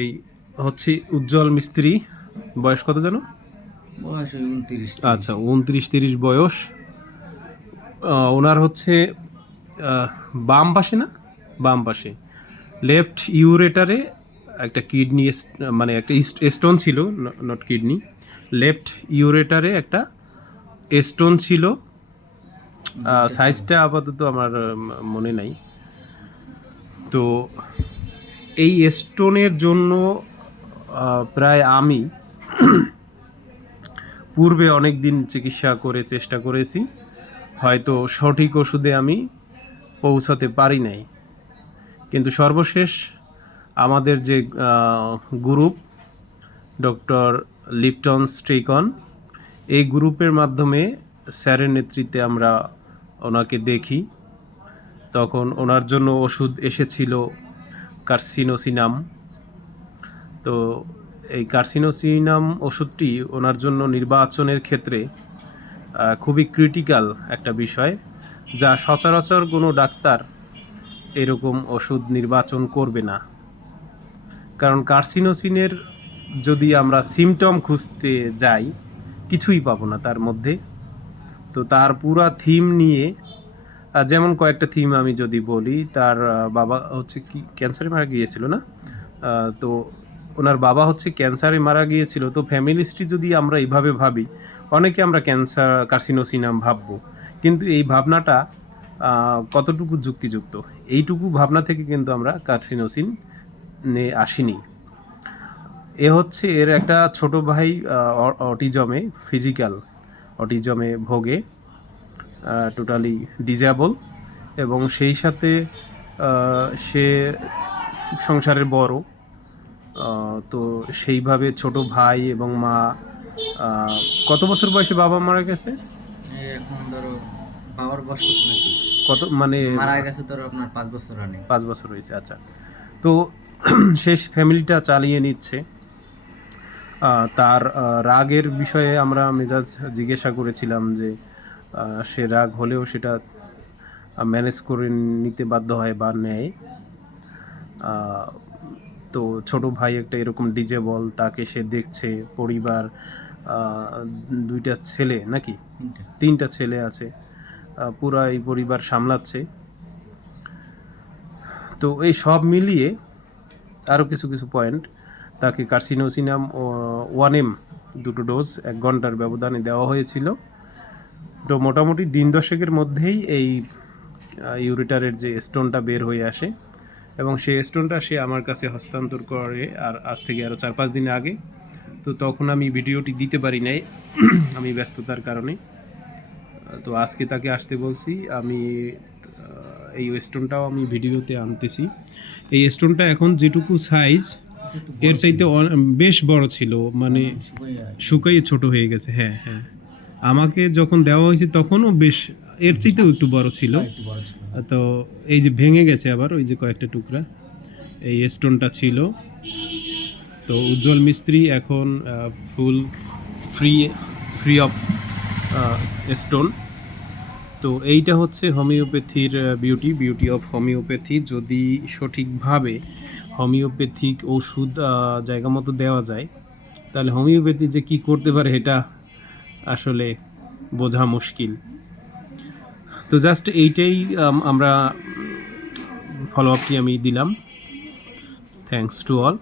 এই হচ্ছে উজ্জ্বল মিস্ত্রি বয়স কত জানো আচ্ছা উনত্রিশ তিরিশ বয়স। ওনার হচ্ছে বাম পাশে না? বাম পাশে। লেফট ইউরেটারে একটা কিডনি মানে একটা স্টোন ছিল নট কিডনি লেফট ইউরেটারে একটা স্টোন ছিল। সাইজটা আপাতত আমার মনে নাই। তো এই স্টোনের জন্য প্রায় আমি পূর্বে অনেক দিন চিকিৎসা করে চেষ্টা করেছি। হয়তো সঠিক ওষুধে আমি পৌঁছাতে পারি নাই। কিন্তু সর্বশেষ আমাদের যে গ্রুপ, ডক্টর লিপটন স্ট্রিকন, এই গ্রুপের মাধ্যমে স্যারের নেতৃত্বে আমরা ওনাকে দেখি। তখন ওনার জন্য ওষুধ এসেছিল কার্সিনোসিনাম। তো এই কার্সিনোসিনাম ওষুধটি ওনার জন্য নির্বাচনের ক্ষেত্রে খুবই ক্রিটিক্যাল একটা বিষয়, যা সচরাচর কোনো ডাক্তার এরকম ওষুধ নির্বাচন করবে না। কারণ কার্সিনোসিনের যদি আমরা সিমটম খুঁজতে যাই, কিছুই পাবো না তার মধ্যে। তো তার পুরা থিম নিয়ে যেমন কয়েকটা থিম আমি যদি বলি, তার বাবা হচ্ছে কি ক্যান্সারে মারা গিয়েছিল না? তো ওনার বাবা হচ্ছে ক্যান্সারে মারা গিয়েছিল। তো ফ্যামিলি হিস্ট্রি যদি আমরা এইভাবে ভাবি, অনেকে আমরা ক্যান্সার কার্সিনোসিনাম ভাববো। কিন্তু এই ভাবনাটা কতটুকু যুক্তিযুক্ত? এইটুকু ভাবনা থেকে কিন্তু আমরা কার্সিনোসিন নিয়ে আসিনি। এ হচ্ছে এর একটা ছোট ভাই অটিজমে ফিজিক্যাল অটিজমে ভোগে। টোটালি ডিজেবল এবং সেই সাথে সে সংসারের বড়। তো সেইভাবে ছোট ভাই এবং মা কত বছর বয়সে বাবা মারা গেছে? এখন ধরো বয়স কত মানে মারা গেছে ধরো আপনার পাঁচ বছর রানিং পাঁচ বছর হয়েছে আচ্ছা। তো শেষ ফ্যামিলিটা চালিয়ে নিচ্ছে। তার রাগের বিষয়ে আমরা মেজাজ জিজ্ঞাসা করেছিলাম যে সে রাগ হলেও সেটা ম্যানেজ করে নিতে বাধ্য হয় বা নেয়। তো ছোট ভাই একটা এরকম ডিজেবল তাকে সে দেখছে পরিবার দুইটা ছেলে নাকি? তিনটা। ছেলে আছে পুরা এই পরিবার সামলাচ্ছে। তো এই সব মিলিয়ে আরও কিছু কিছু পয়েন্ট তাকে কার্সিনোসিনাম ওয়ান এম দুটো ডোজ এক ঘণ্টার ব্যবধানে দেওয়া হয়েছিল। তো মোটামুটি দিন দশেকের মধ্যেই এই ইউরিটারের যে স্টোনটা বের হয়ে আসে এবং সেই স্টোনটা সে আমার কাছে হস্তান্তর করে আর আজ থেকে আরও চার পাঁচ দিন আগে। তো তখন আমি ভিডিওটি দিতে পারি নাই আমি ব্যস্ততার কারণে। তো আজকে তাকে আসতে বলছি আমি এই স্টোনটাও আমি ভিডিওতে আনতেছি। এই স্টোনটা এখন যেটুকু সাইজ এর চাইতে বেশ বড় ছিল মানে শুকাইয়ে ছোট হয়ে গেছে হ্যাঁ হ্যাঁ। আমাকে যখন দেওয়া হয়েছে তখনও বেশ এর চাইতেও একটু বড় ছিল। তো এই যে ভেঙে গেছে আবার ওই যে কয়েকটা টুকরা এই স্টোনটা ছিল। তো উজ্জ্বল মিস্ত্রি এখন full free free of stone তো এইটা হচ্ছে হোমিওপ্যাথির বিউটি বিউটি অফ হোমিওপ্যাথি যদি সঠিকভাবে হোমিওপ্যাথিক ওষুধ জায়গা মতো দেওয়া যায় তাহলে হোমিওপ্যাথি যে কি করতে পারে এটা আসলে বোঝা মুশকিল। তো জাস্ট এইটাই আমরা ফলো আপটি আমি দিলাম। Thanks to all